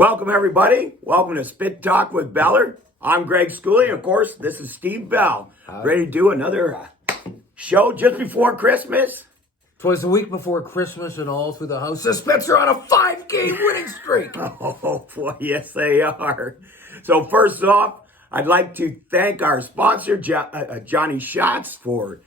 Welcome, everybody. Welcome to Spit Talk with Beller. I'm Greg Schooley, and of course, this is Steve Bell. Ready to do another show just before Christmas? 'Twas the week before Christmas, and all through the house, the Spits are on a 5-game winning streak. Oh, boy, yes, they are. So first off, I'd like to thank our sponsor, Johnny Shots, for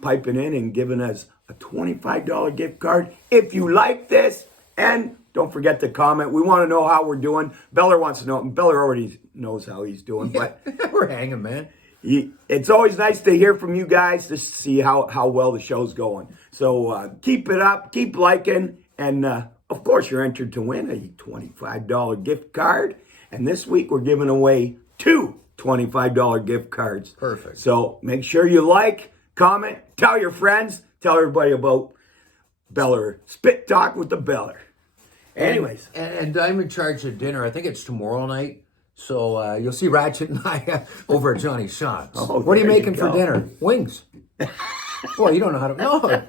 piping in and giving us a $25 gift card. If you like this, and don't forget to comment. We want to know how we're doing. Beller wants to know. Beller already knows how he's doing, but We're hanging, man. it's always nice to hear from you guys to see how well the show's going. So keep it up, keep liking, and of course you're entered to win a $25 gift card. And this week we're giving away two $25 gift cards. Perfect. So make sure you like, comment, tell your friends, tell everybody about Beller. Spit Talk with the Beller. Anyways. And I'm in charge of dinner. I think it's tomorrow night. So you'll see Ratchet and I over at Johnny Shots. Oh, what are you there making you for go. dinner? Wings. Boy, you don't know how to... No.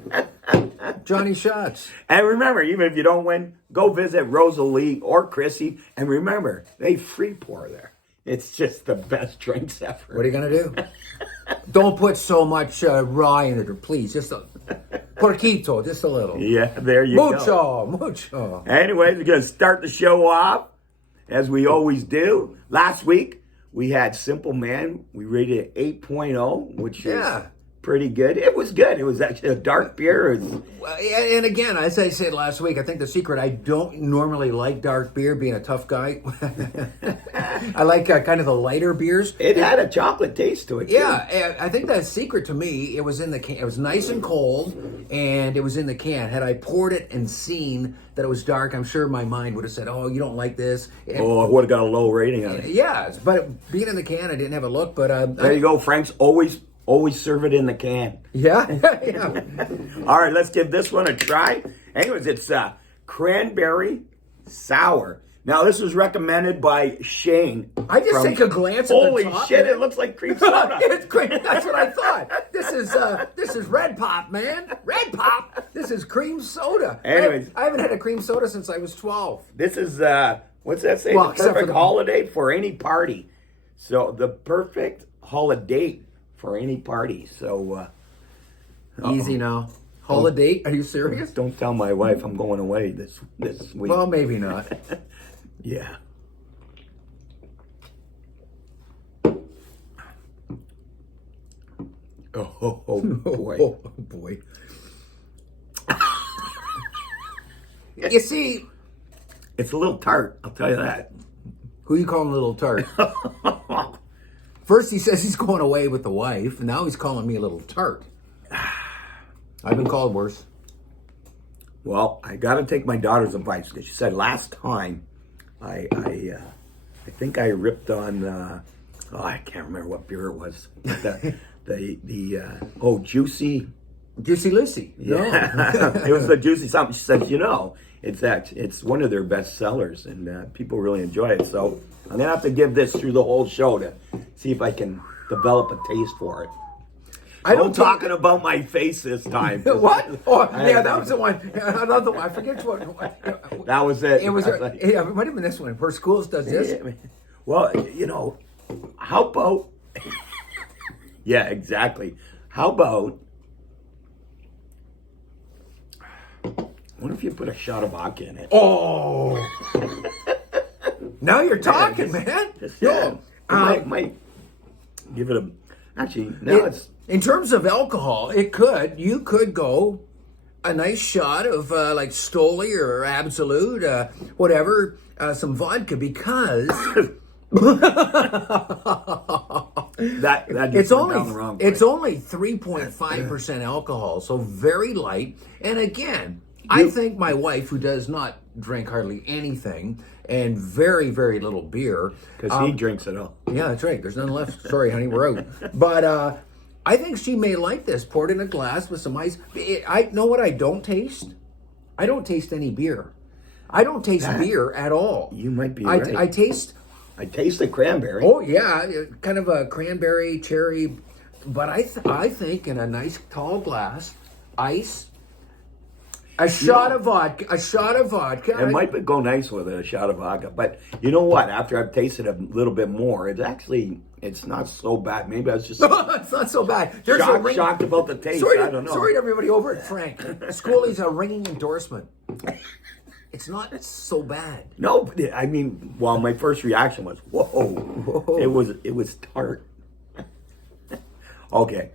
Johnny Shots. And remember, even if you don't win, go visit Rosalie or Chrissy. And remember, they free pour there. It's just the best drinks ever. What are you going to do? Don't put so much rye in it, please. Just a porquito, just a little. Yeah, there you go. Mucho. Anyways, we're going to start the show off as we always do. Last week, we had Simple Man. We rated it 8.0, which is pretty good. It was good. It was actually a dark beer. Well, and again, as I said last week, I think the secret, I don't normally like dark beer, being a tough guy. I like kind of the lighter beers. It had a chocolate taste to it, too. Yeah, I think the secret to me, it was in the can. It was nice and cold, and it was in the can. Had I poured it and seen that it was dark, I'm sure my mind would have said, oh, you don't like this. Oh, I would have got a low rating on it. Yeah, but being in the can, I didn't have a look. But there you go, Frank's. Always serve it in the can. Yeah. All right, let's give this one a try. Anyways, it's cranberry sour. Now, this was recommended by Shane. I just take a glance at the top. Holy shit, it looks like cream soda. It's cream. That's what I thought. This is Red Pop, man. Red Pop. This is cream soda. Anyways. I haven't had a cream soda since I was 12. This is, what's that say? Well, The perfect holiday for any party. So, the perfect holiday for any party. So, Easy now. Holiday? Are you serious? Don't tell my wife I'm going away this week. Well, maybe not. Yeah. Oh boy. Oh, boy. You see, It's a little tart, I'll tell you that. who you calling Little Tart? First he says he's going away with the wife, and now he's calling me a little tart. I've been called worse. Well, I got to take my daughter's advice because she said last time I think I ripped on I can't remember what beer it was. Juicy. Juicy Lucy. Yeah. It was the Juicy something. She said, it's one of their best sellers, and people really enjoy it. So I'm gonna have to give this through the whole show to see if I can develop a taste for it. I'm talking about my face this time. What? Oh, yeah, that was the one. Another one. I forget what. That was it. It was. It might have been this one. Where Schools does this. Well, how about? Yeah, exactly. How about? What if you put a shot of vodka in it? Oh. Now you're talking, man. Might give it a. Actually, no, it's. In terms of alcohol, you could go a nice shot of like Stoli or Absolute, whatever, some vodka, because that it's just went down the wrong way. It's only 3.5% alcohol, so very light. And again, I think my wife, who does not drink hardly anything and very, very little beer, because he drinks it all. Yeah, that's right. There's none left. Sorry, honey, we're out. But I think she may like this. Poured in a glass with some ice. I know what I don't taste? I don't taste any beer. I don't taste beer at all. You might be right. I taste the cranberry. Oh, yeah. Kind of a cranberry, cherry. But I think in a nice tall glass, ice, A shot of vodka. A shot of vodka. It might go nice with it, a shot of vodka. But you know what? After I've tasted a little bit more, it's not so bad. Maybe I was just It's not so bad. There's shocked about the taste. Sorry, I don't know. Sorry to everybody over at Frank. Schoolie's a ringing endorsement. It's not so bad. No, I mean, well, my first reaction was, whoa. It was tart. Okay.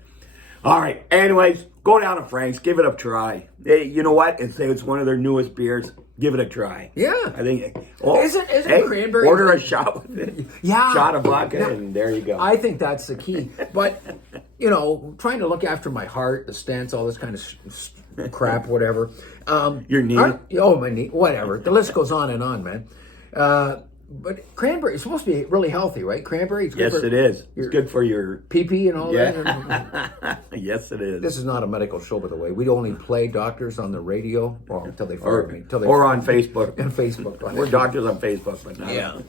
All right. Anyways, go down to Frank's. Give it a try. Hey, you know what? It's one of their newest beers. Give it a try. Yeah. I think. Isn't cranberry? Order a shot with it. Yeah. Shot of vodka, and there you go. I think that's the key. But, trying to look after my heart, the stents, all this kind of crap, whatever. Your knee. My knee. Whatever. The list goes on and on, man. But cranberry is supposed to be really healthy, right? Cranberry. Yes, it is. It's good for your pee and all that. Yes, it is. This is not a medical show, by the way. We only play doctors on the radio, well, until they fire me. Or on Facebook. And Facebook. We're doctors on Facebook, but not. Yeah.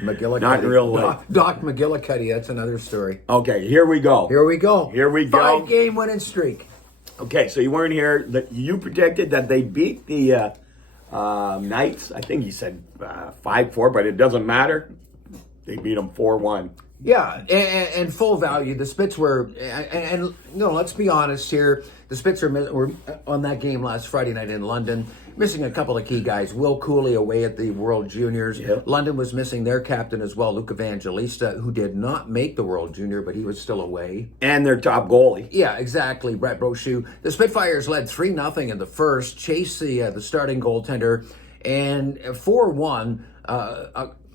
McGillicuddy. Not in real life. Doc McGillicuddy, that's another story. Okay, here we go. Here we go. 5-game winning streak. Okay, so you weren't here. You predicted that they beat the Knights. I think you said 5-4, but it doesn't matter. They beat them 4-1. Yeah, and full value. The Spits were, and let's be honest here. The Spits were on that game last Friday night in London, missing a couple of key guys. Will Cooley away at the World Juniors. Yep. London was missing their captain as well, Luke Evangelista, who did not make the World Junior, but he was still away. And their top goalie. Yeah, exactly, Brett Brochu. The Spitfires led 3-0 in the first, chased the starting goaltender, and 4-1.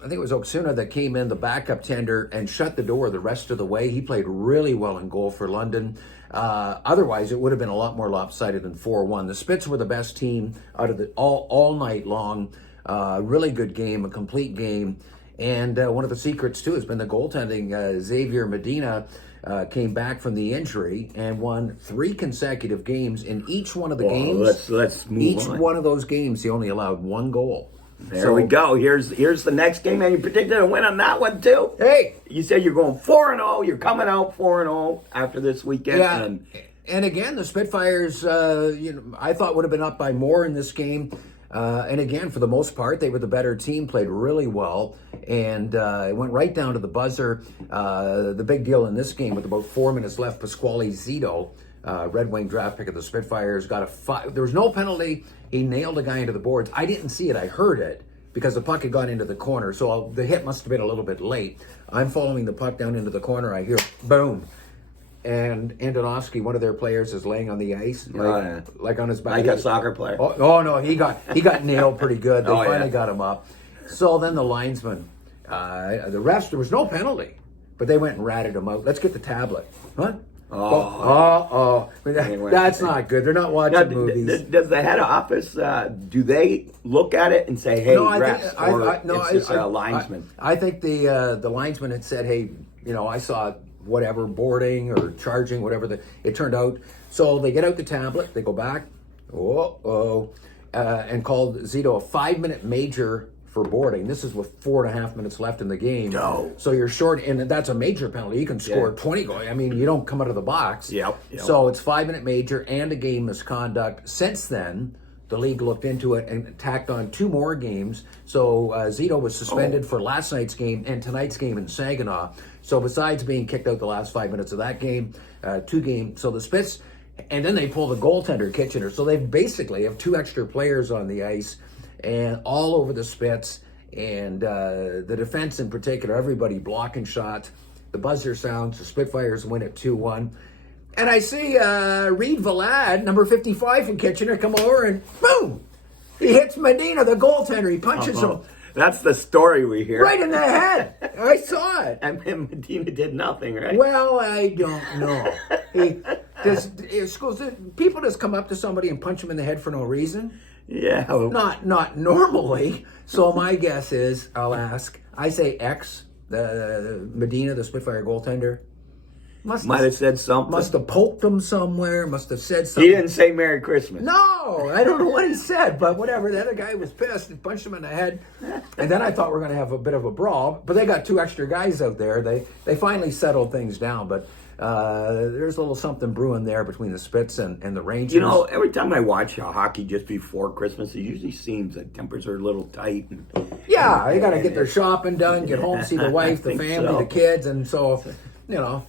I think it was Oksuna that came in, the backup tender, and shut the door the rest of the way. He played really well in goal for London. Otherwise, it would have been a lot more lopsided than 4-1. The Spits were the best team out of all night long. Really good game, a complete game. And one of the secrets, too, has been the goaltending. Xavier Medina came back from the injury and won 3 consecutive games. In each one of the games, let's move each on. one of those games, he only allowed 1 goal. There we go. Here's the next game, and you predicted a win on that one too. Hey, you said you're going 4-0. You're coming out 4-0 after this weekend. Yeah, and again, the Spitfires, I thought would have been up by more in this game. And again, for the most part, they were the better team, played really well, and it went right down to the buzzer. The big deal in this game, with about 4 minutes left, Pasquale Zito, Red Wing draft pick of the Spitfires, got there was no penalty. He nailed a guy into the boards. I didn't see it. I heard it because the puck had gone into the corner. So the hit must have been a little bit late. I'm following the puck down into the corner. I hear boom. And Andonovsky, one of their players, is laying on the ice, like on his back. Like a soccer player. Oh no, he got nailed pretty good. They finally got him up. So then the linesman, the refs, there was no penalty, but they went and ratted him out. Let's get the tablet. Huh? That's not good. They're not watching movies. Does the head office, do they look at it and say, hey, refs, or it's just a linesman? I think the linesman had said, hey, I saw whatever, boarding or charging, whatever it turned out. So they get out the tablet, they go back, and called Zito a 5-minute major for boarding. This is with 4.5 minutes left in the game. No. So you're short, and that's a major penalty. You can score 20 goals. I mean, you don't come out of the box. Yep. So it's 5-minute major and a game misconduct. Since then, the league looked into it and tacked on 2 more games. So Zito was suspended for last night's game and tonight's game in Saginaw. So besides being kicked out the last 5 minutes of that game, 2 games. So the Spits, and then they pull the goaltender, Kitchener. So they basically have 2 extra players on the ice and all over the Spits. And the defense in particular, everybody blocking shots. The buzzer sounds, the Spitfires win at 2-1. And I see Reed Valad, number 55 from Kitchener, come over and boom! He hits Medina, the goaltender. He punches him. That's the story we hear. Right in the head. I saw it. And Medina did nothing, right? Well, I don't know. People just come up to somebody and punch them in the head for no reason? Yeah. Not normally. So my guess is, I'll ask, I say X, Medina, the Spitfire goaltender. Might have said something. Must have poked him somewhere. Must have said something. He didn't say Merry Christmas. No, I don't know what he said, but whatever. The other guy was pissed and punched him in the head. And then I thought we were going to have a bit of a brawl, but they got 2 extra guys out there. They finally settled things down, but there's a little something brewing there between the Spits and the Rangers. You know, every time I watch hockey just before Christmas, it usually seems that tempers are a little tight. Yeah, they got to get their shopping done, get home, see the wife, the think family, so. the kids, and so,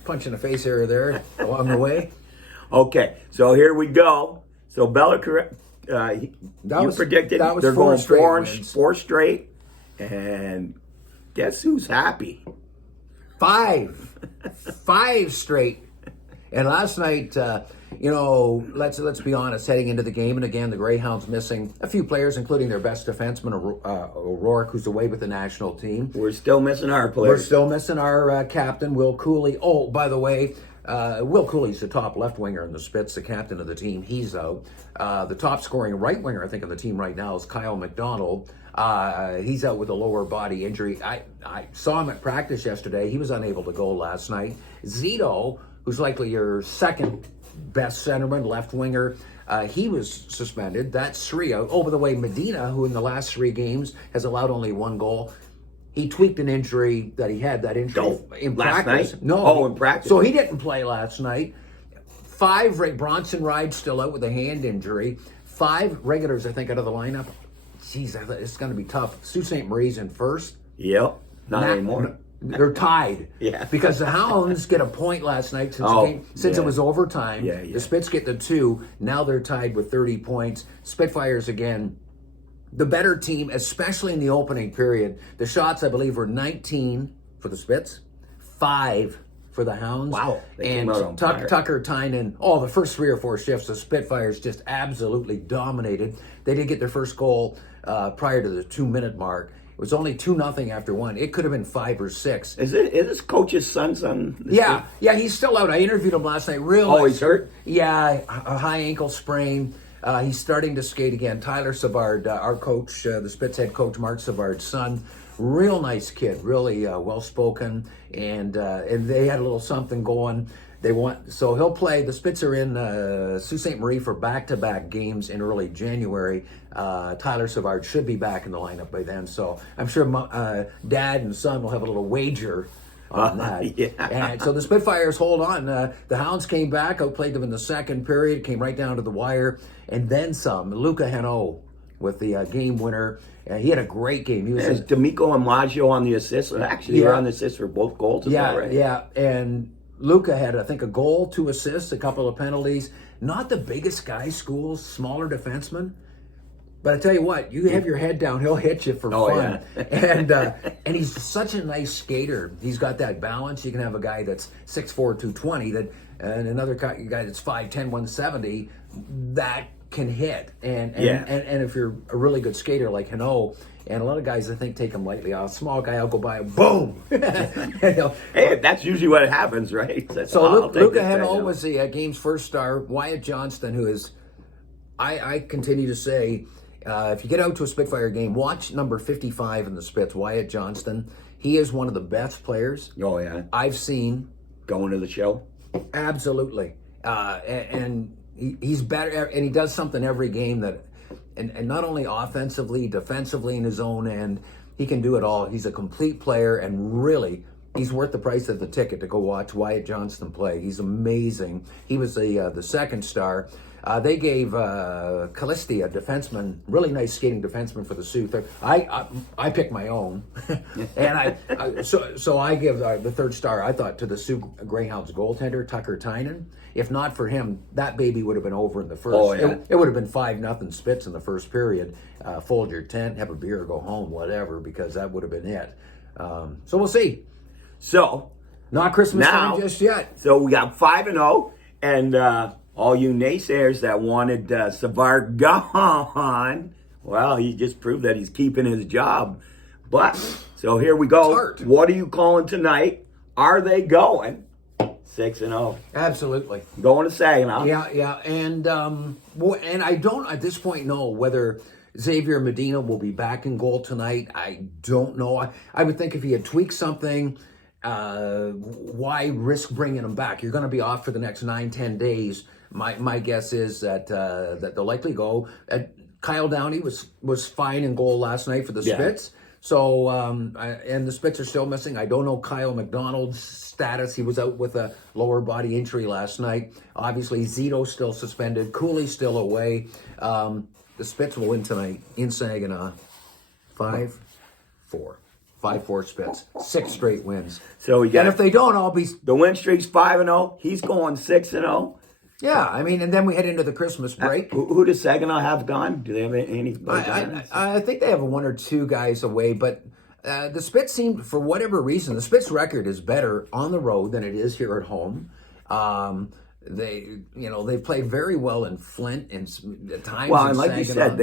punch in the face here or there along the way. Okay, so here we go. So Bella, you predicted that was they're four going straight four wins. straight, and guess who's happy? 5 straight. And last night, let's be honest, heading into the game, and again, the Greyhounds missing a few players, including their best defenseman, O'Rourke, who's away with the national team. We're still missing our We're players. still missing our captain, Will Cooley. Oh, by the way, Will Cooley's the top left winger in the Spits, the captain of the team. He's out. The top scoring right winger, I think, on the team right now is Kyle McDonald. He's out with a lower body injury. I saw him at practice yesterday. He was unable to go last night. Zito, who's likely your second best centerman, left winger, he was suspended. That's 3 out. Oh, by the way, Medina, who in the last 3 games has allowed only 1 goal, he tweaked an injury that he had, that injury in last practice. night? No. Oh, in practice. So he didn't play last night. 5, Bronson Ride's still out with a hand injury. 5 regulars, I think, out of the lineup. Jeez, it's going to be tough. Sault Ste. Marie's in first. Yep, not anymore. They're tied. Yeah. Because the Hounds get a point last night since it was overtime. Yeah. The Spits get the 2. Now they're tied with 30 points. Spitfires, again, the better team, especially in the opening period. The shots, I believe, were 19 for the Spits, 5 for the Hounds. Wow, they and came out on fire. Tucker, Tynan, the first 3 or 4 shifts, the Spitfires just absolutely dominated. They did get their first goal prior to the 2-minute mark. It was only 2-0 after 1. It could have been 5 or 6. Is this coach's son's on? Yeah, he's still out. I interviewed him last night. He's hurt? Yeah, a high ankle sprain. He's starting to skate again. Tyler Savard, our coach, the Spits head coach, Mark Savard's son, real nice kid, really well-spoken, and they had a little something going. So he'll play. The Spits are in Sault Ste. Marie for back-to-back games in early January. Tyler Savard should be back in the lineup by then, so I'm sure Dad and son will have a little wager on that. Yeah. And so the Spitfires hold on. The Hounds came back, outplayed them in the second period, came right down to the wire, and then some. Luca Heno with the game winner. He had a great game. He was Is D'Amico and Maggio on the assist? Actually, they were on the assist for both goals. Is that right? Yeah. And Luca had, I think, a goal, 2 assists, a couple of penalties. Not the biggest guy, Schools, smaller defenseman. But I tell you what, you have your head down, he'll hit you for fun. Yeah. And he's such a nice skater. He's got that balance. You can have a guy that's 6'4", 220, and another guy that's 5'10", 170, that can hit. And if you're a really good skater like Hano, and a lot of guys, I think, take him lightly. A small guy, I'll go by, boom! Hey, that's usually what happens, right? So Luca Heno was the game's first star. Wyatt Johnston, who is, I continue to say, if you get out to a Spitfire game, watch number 55 in the Spits, Wyatt Johnston. He is one of the best players I've seen. Going to the show? Absolutely. And he's better, and he does something every game that, and not only offensively, defensively in his own end, he can do it all. He's a complete player, and really, he's worth the price of the ticket to go watch Wyatt Johnston play. He's amazing. He was the second star. They gave Callisti, a defenseman, really nice skating defenseman for the Sioux. I picked my own, and so I give the third star, I thought, to the Sioux Greyhounds goaltender, Tucker Tynan. If not for him, that baby would have been over in the first. Oh, yeah. It would have been 5-0 Spits in the first period. Fold your tent, have a beer, go home, whatever, because that would have been it. So we'll see. So Not Christmas now, time just yet. So we got 5-0, and all you naysayers that wanted Savard gone, well, he just proved that he's keeping his job. But so here we go. Tart. What are you calling tonight? Are they going 6-0? Absolutely. Going to say, huh? Yeah, and I don't at this point know whether Xavier Medina will be back in goal tonight. I don't know. I would think if he had tweaked something, why risk bringing him back? You're going to be off for the next 9-10 days. My guess is that they'll likely go. Kyle Downey was fine in goal last night for the Spits. So, and the Spits are still missing. I don't know Kyle McDonald's status. He was out with a lower body injury last night. Obviously, Zito's still suspended. Cooley's still away. The Spits will win tonight in Saginaw. 5-4. 5-4 Spits. 6 straight wins. So we got, and if they don't, I'll be... the win streak's 5-0. He's going 6-0. Yeah, I mean, and then we head into the Christmas break. Who does Saginaw have gone? Do they have any? I think they have one or two guys away, but the Spits seem, for whatever reason, the Spits record is better on the road than it is here at home. They've played very well in Flint and at times. Well, and in like Saginaw. you said,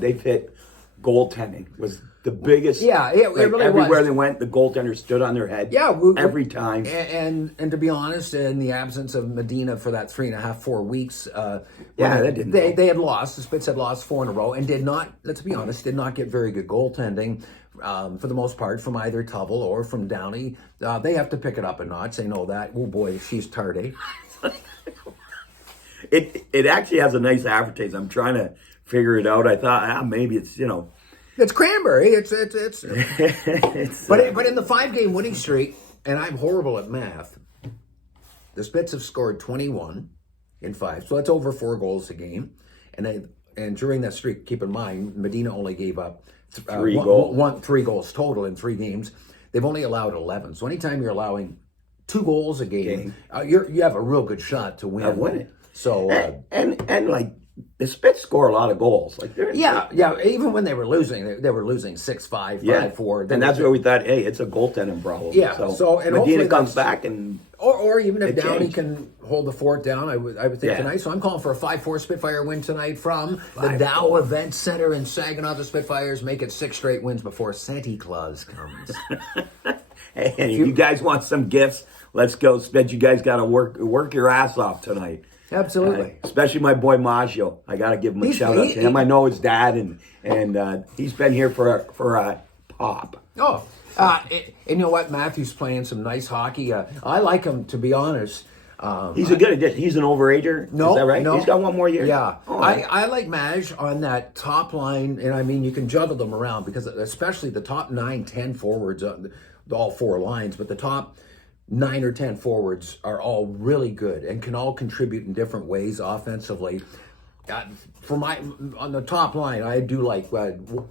they've hit goaltending was the biggest. Yeah, it really everywhere was. they went, the goaltender stood on their head. Yeah, every time. And to be honest, in the absence of Medina for that 3.5-4 weeks, they didn't. They had lost. The Spits had lost 4 in a row and did not. Let's be honest, did not get very good goaltending. For the most part, from either Tubble or from Downey. They have to pick it up a notch. They know that. Oh boy, she's tardy. It actually has a nice aftertaste. I'm trying to figure it out. I thought maybe it's It's cranberry. It's but in the 5-game winning streak, and I'm horrible at math. The Spits have scored 21 in 5, so that's over 4 goals a game. And during that streak, keep in mind, Medina only gave up 3 goals. 3 goals total in 3 games. They've only allowed 11. So anytime you're allowing 2 goals a game, you have a real good shot to win. Win it. So and like the Spits score a lot of goals. Like even when they were losing, they were losing 6-5, 5-4. And that's where we thought, hey, it's a goaltending problem. Yeah. So and Medina comes back and or even if Downey can hold the fort down, I would think tonight. So I'm calling for a 5-4 Spitfire win tonight from the Dow Event Center in Saginaw. The Spitfires make it 6 straight wins before Santa Claus comes. Hey, if you guys want some gifts, let's go. Spit, you guys got to work your ass off tonight. Absolutely. Especially my boy Maggio. I got to give him a shout out to him. I know his dad, and he's been here for a pop. Oh, and you know what? Matthew's playing some nice hockey. I like him, to be honest. He's a good addition. He's an overager. No, is that right? No. He's got one more year. Yeah. Oh. I like Maj on that top line, and I mean, you can juggle them around because especially the top 9, 10 forwards, all 4 lines, but the top 9 or 10 forwards are all really good and can all contribute in different ways offensively. On the top line, I do like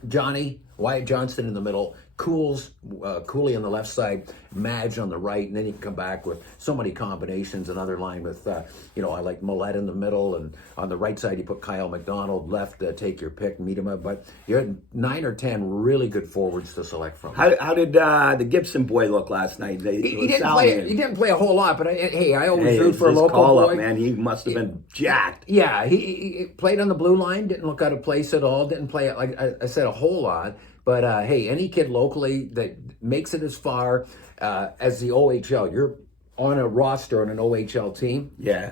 Johnny, Wyatt Johnston in the middle, Cooley on the left side, Madge on the right, and then you can come back with so many combinations. Another line with, I like Millette in the middle, and on the right side you put Kyle McDonald, left, take your pick, meet him up. But you had 9 or 10 really good forwards to select from. How did the Gibson boy look last night? He didn't play a whole lot, but I always root for a local call boy. Up, man. He must have been jacked. Yeah, he played on the blue line, didn't look out of place at all, didn't play, like I said, a whole lot. But, hey, any kid locally that makes it as far as the OHL, you're on a roster on an OHL team. Yeah.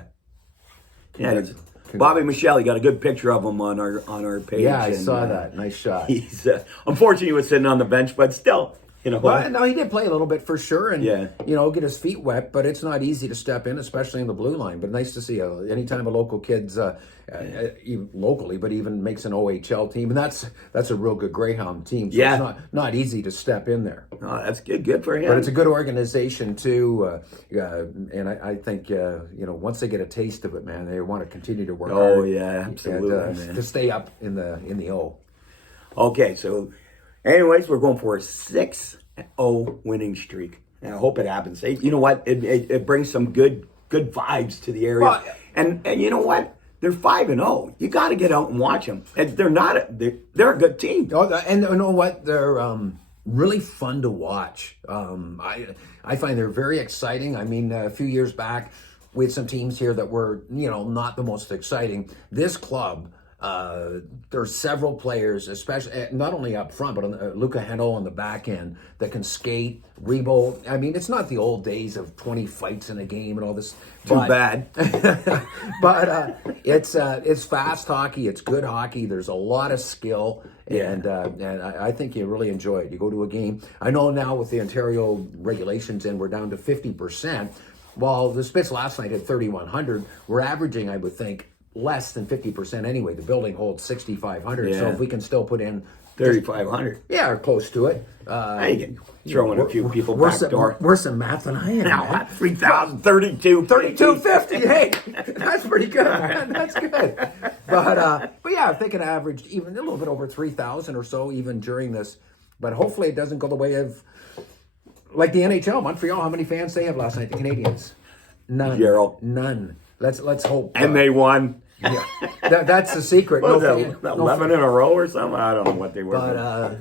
Bobby Michelle, got a good picture of him on our page. Yeah, I saw that. Nice shot. He's unfortunately he was sitting on the bench, but still, Well, no, he did play a little bit for sure, and get his feet wet. But it's not easy to step in, especially in the blue line. But nice to see anytime a local kid's even locally, but even makes an OHL team, and that's a real good Greyhound team. So it's not easy to step in there. Oh, that's good for him. But it's a good organization too, and I think once they get a taste of it, man, they want to continue to work hard. Oh yeah, absolutely, and, to stay up in the O. Okay, so. Anyways, we're going for a 6-0 winning streak. And I hope it happens. You know what? It brings some good vibes to the area. Well, and you know what? They're 5-0. You got to get out and watch them. And they're a good team. Oh, and you know what? They're really fun to watch. I find they're very exciting. I mean, a few years back, we had some teams here that were not the most exciting. This club. There are several players, especially not only up front, but on Luca Heno on the back end that can skate, rebound. I mean, it's not the old days of 20 fights in a game and all this. Too bad. But it's fast hockey. It's good hockey. There's a lot of skill, and I think you really enjoy it. You go to a game. I know now with the Ontario regulations in, we're down to 50%. While the Spits last night had 3,100, we're averaging, I would think, less than 50% anyway. The building holds 6,500. So Yeah. if we can still put in 3,500. or close to it. I can throw in a few people We're back some, door. we're some math than I am, Now, man. 3,000, 32, 3250. Hey, that's pretty good, man. That's good. But yeah, if they could average even a little bit over 3,000 or so even during this, but hopefully it doesn't go the way of like the NHL. Montreal, how many fans they have last night? The Canadians, none. 0. None. Let's hope. And they won. Yeah, that's the secret. What was fan- that, 11 in a row or something? I don't know what they were. But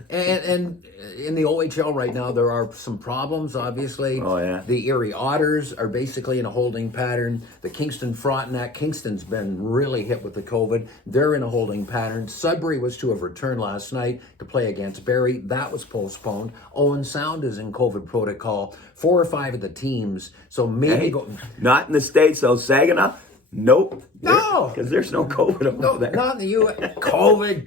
and in the OHL right now, there are some problems. Obviously, Oh, yeah. The Erie Otters are basically in a holding pattern. The Kingston Frontenac, Kingston's been really hit with the COVID. They're in a holding pattern. Sudbury was to have returned last night to play against Barrie. That was postponed. Owen Sound is in COVID protocol. 4 or 5 of the teams. So maybe Hey, not in the States, though. Saginaw, nope. No. Because there's no COVID over there. not in the U.S. COVID.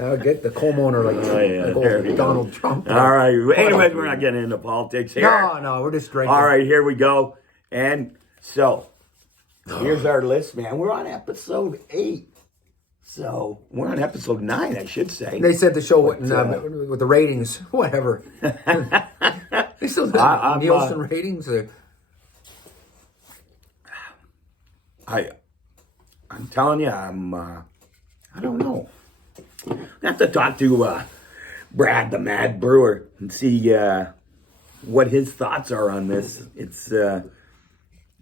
I'll get the homeowner like, like there old we go. Donald Trump. All right. Anyways, we're not getting into politics here. No, we're just drinking. All right, here we go. And so, here's our list, man. We're on episode 8. So, we're on episode 9, I should say. They said the show wouldn't, with the ratings, whatever. They still have Nielsen ratings. I'm telling you, I don't know. I have to talk to Brad, the Mad Brewer, and see what his thoughts are on this. It's, I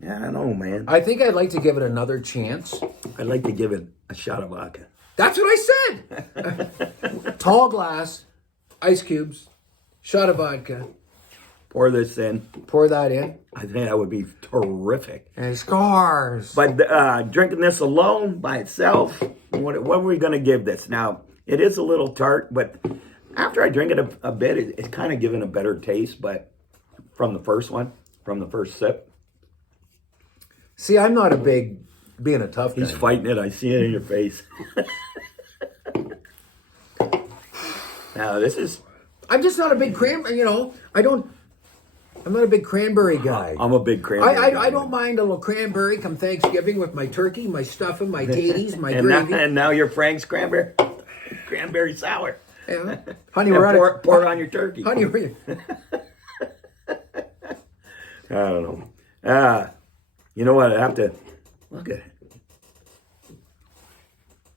don't know, man. I think I'd like to give it another chance. I'd like to give it a shot of vodka. That's what I said. Tall glass, ice cubes, shot of vodka. Pour this in. Pour that in. I think that would be terrific. And scars. But drinking this alone, by itself, what are we going to give this? Now, it is a little tart, but after I drink it a bit, it's kind of given a better taste, but from the first sip. See, I'm not a big, being a tough guy. He's fighting it. I see it in your face. Now, this is... I'm just not a big cranberry, I'm not a big cranberry guy. I'm a big cranberry guy. I don't mind a little cranberry come Thanksgiving with my turkey, my stuffing, my taties, my gravy. And now you're Frank's cranberry sour. Yeah. Honey, pour it on your turkey. Honey, we're I don't know. You know what? I have to look at it.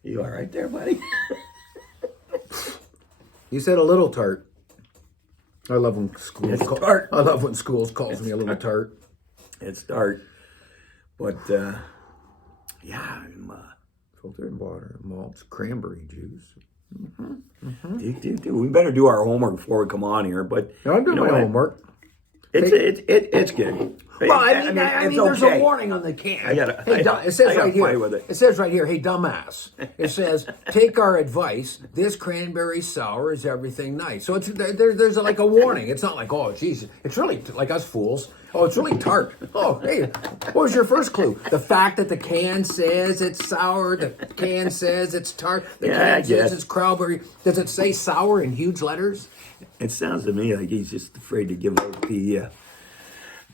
You all right there, buddy? You said a little tart. I love when schools It's tart. I love when schools calls me a little tart. It's tart. But, yeah, I'm... Filtered water, malts, cranberry juice. We better do our homework before we come on here, but... No, I'm doing my homework. It's good. Well, I mean, it's there's okay. a warning on the can. I It says gotta right here. play with it. It says right here, hey, dumbass. It says, take our advice. This cranberry sour is everything nice. So there's like a warning. It's not like, oh, geez, it's really like us fools. Oh, it's really tart. Oh, hey, what was your first clue? The fact that the can says it's sour, the can says it's tart, the can says it's cranberry. Does it say sour in huge letters? It sounds to me like he's just afraid to give out the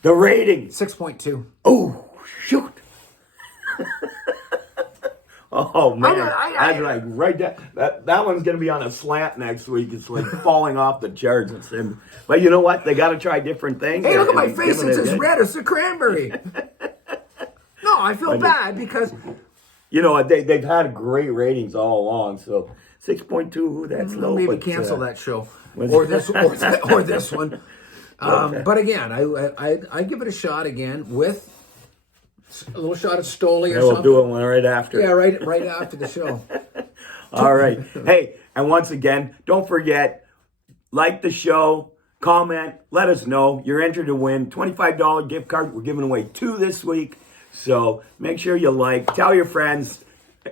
rating. 6.2. Oh, shoot. Oh, man. I That's like right there. That one's going to be on a slant next week. It's like falling off the charts. But you know what? They got to try different things. Hey, look at my and face. giving It's as it- red as the cranberry. No, I feel bad because You know, they've had great ratings all along. So 6.2, that's low. maybe but, cancel that show was- or this or this one. But again, I give it a shot again with a little shot of Stoli or Yeah, we'll something. do it one right after. Yeah, right after the show. All right. Hey, and once again, don't forget, like the show, comment, let us know. You're entered to win $25 gift card. We're giving away 2 this week. So make sure you like, tell your friends,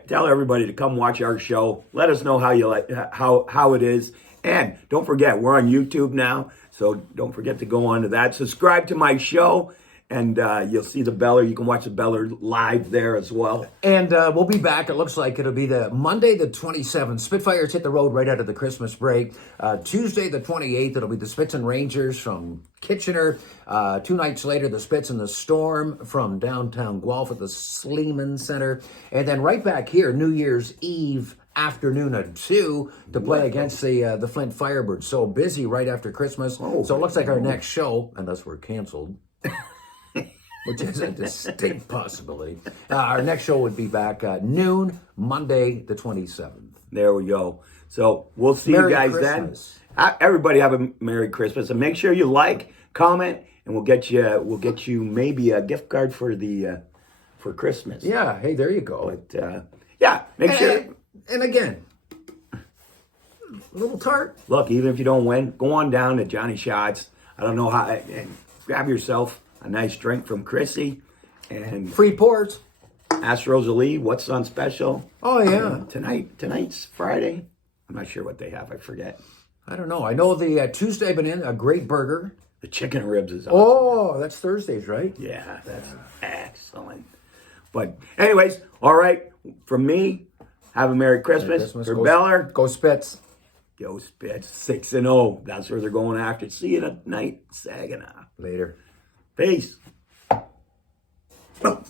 tell everybody to come watch our show. Let us know how you like how it is. And don't forget, we're on YouTube now. So don't forget to go on to that. Subscribe to my show. And you'll see the Beller. You can watch the Beller live there as well. And we'll be back. It looks like it'll be the Monday the 27th. Spitfires hit the road right out of the Christmas break. Tuesday the 28th, it'll be the Spits and Rangers from Kitchener. 2 nights later, the Spits and the Storm from downtown Guelph at the Sleeman Center. And then right back here, New Year's Eve afternoon at 2 to play against the Flint Firebirds. So busy right after Christmas. So it looks like our next show, unless we're canceled, which is a distinct possibility. Our next show would be back noon, Monday the 27th. There we go. So we'll see Merry you guys Christmas. then. Everybody have a Merry Christmas, and make sure you like, comment, and we'll get you maybe a gift card for for Christmas. Yeah, hey, there you go. But yeah, make sure. And again, a little tart. Look, even if you don't win, go on down to Johnny Shots. I don't know how, and grab yourself a nice drink from Chrissy, and Free pours. ask Rosalie what's on special. Oh, yeah. Tonight's Friday. I'm not sure what they have. I forget. I don't know. I know the Tuesday I've been in, a great burger. The chicken ribs is awesome. Oh, that's Thursdays, right? Yeah, that's excellent. But anyways, all right. From me, have a Merry Christmas. For Beller, Go Spits. go Spits 6-0. That's where they're going after. See you tonight, Saginaw. Later. Peace. Oh.